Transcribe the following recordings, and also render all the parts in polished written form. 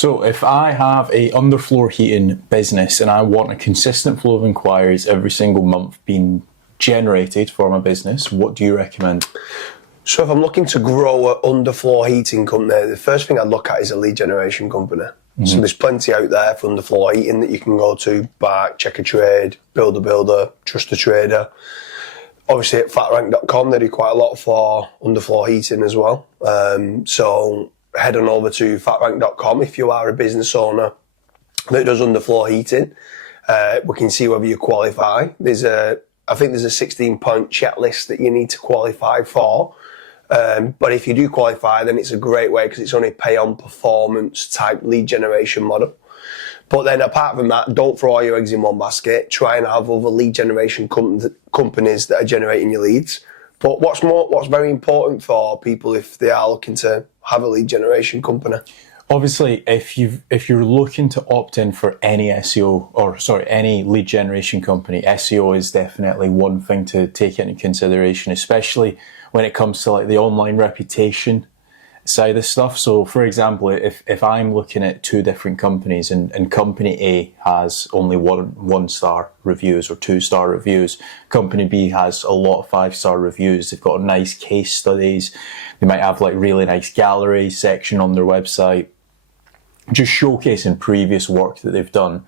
So if I have a underfloor heating business and I want a consistent flow of inquiries every single month being generated for my business, what do you recommend? So if I'm looking to grow an underfloor heating company, the first thing I'd look at is a lead generation company. Mm-hmm. So there's plenty out there for underfloor heating that you can go to, Bark, Check a Trade, Build a Builder, Trust a Trader. Obviously at Fatrank.com, they do quite a lot for underfloor heating as well. So head on over to Fatrank.com if you are a business owner that does underfloor heating. We can see whether you qualify. I think there's a 16-point checklist that you need to qualify for. But if you do qualify, then it's a great way because it's only pay-on-performance type lead generation model. But then apart from that, don't throw all your eggs in one basket. Try and have other lead generation companies that are generating your leads. But what's very important for people if they are looking to have a lead generation company? Obviously, if you're looking to opt in for any any lead generation company, SEO is definitely one thing to take into consideration, especially when it comes to like the online reputation side of stuff. So for example, if I'm looking at two different companies and company A has only one star reviews or 2-star reviews, company B has a lot of 5-star reviews, they've got nice case studies, they might have like really nice gallery section on their website, just showcasing previous work that they've done,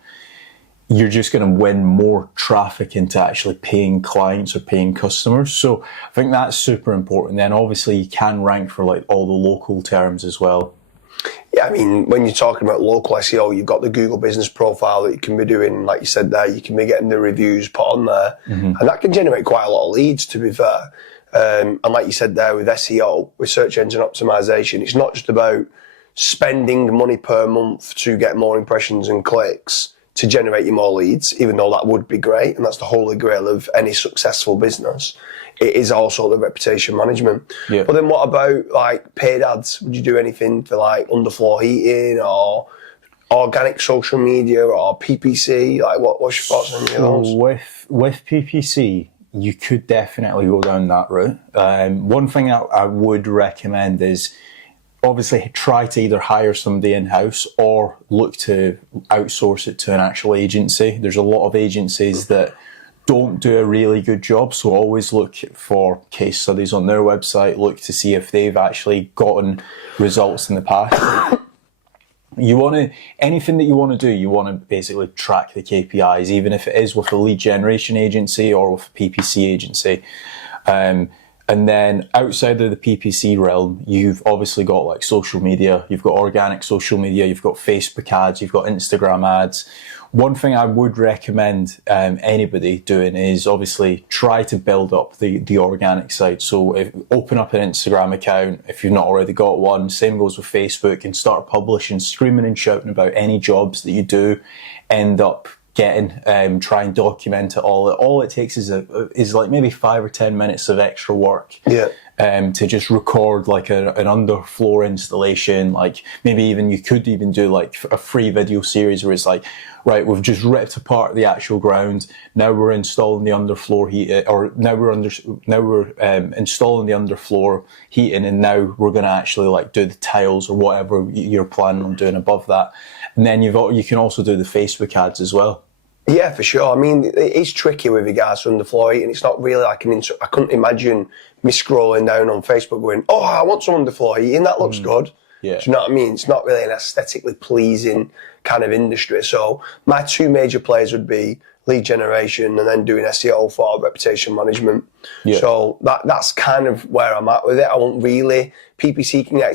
you're just going to win more traffic into actually paying clients or paying customers. So I think that's super important. Then obviously you can rank for like all the local terms as well. Yeah, I mean, when you're talking about local SEO, you've got the Google business profile that you can be doing, like you said there, you can be getting the reviews put on there. Mm-hmm. And that can generate quite a lot of leads, to be fair. And like you said there with SEO, with search engine optimization, it's not just about spending money per month to get more impressions and clicks to generate you more leads, even though that would be great, and that's the holy grail of any successful business. It is also the reputation management. Yeah. But then what about like paid ads? Would you do anything for like underfloor heating or organic social media or PPC? Like what's your thoughts on those? With PPC, you could definitely go down that route. One thing I would recommend is obviously try to either hire somebody in-house or look to outsource it to an actual agency. There's a lot of agencies that don't do a really good job, so always look for case studies on their website, look to see if they've actually gotten results in the past. Anything that you want to do, you want to basically track the KPIs, even if it is with a lead generation agency or with a PPC agency. And then outside of the PPC realm, you've obviously got like social media, you've got organic social media, you've got Facebook ads, you've got Instagram ads. One thing I would recommend anybody doing is obviously try to build up the organic side. So open up an Instagram account if you've not already got one. Same goes with Facebook, and start publishing, screaming and shouting about any jobs that you do end up getting. Try and document it all. All it takes is like maybe 5 or 10 minutes of extra work. Yeah. To just record like an underfloor installation. Like maybe you could even do like a free video series where it's like, right, we've just ripped apart the actual ground. Now we're installing the underfloor heat, or now we're installing the underfloor heating, and now we're going to actually like do the tiles or whatever you're planning on doing above that. And then you can also do the Facebook ads as well. Yeah, for sure. I mean, it's tricky with regards to underfloor heating. It's not really like I couldn't imagine me scrolling down on Facebook going, oh, I want some underfloor heating. That looks good. Yeah. Do you know what I mean? It's not really an aesthetically pleasing kind of industry. So my two major plays would be lead generation and then doing SEO for reputation management. Yeah. So that's kind of where I'm at with it. I won't really, PPC can get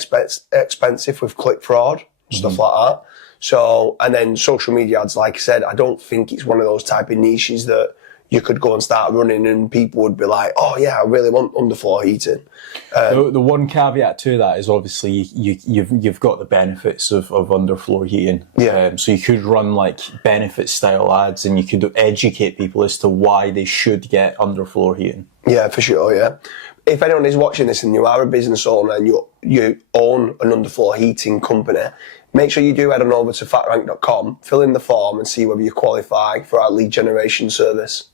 expensive with click fraud, stuff like that. So, and then social media ads, like I said, I don't think it's one of those type of niches that you could go and start running and people would be like, oh yeah, I really want underfloor heating. The one caveat to that is obviously you've got the benefits of underfloor heating. Yeah. So you could run like benefit style ads and you could educate people as to why they should get underfloor heating. Yeah, for sure, yeah. If anyone is watching this and you are a business owner and you own an underfloor heating company, make sure you do head on over to fatrank.com, fill in the form and see whether you qualify for our lead generation service.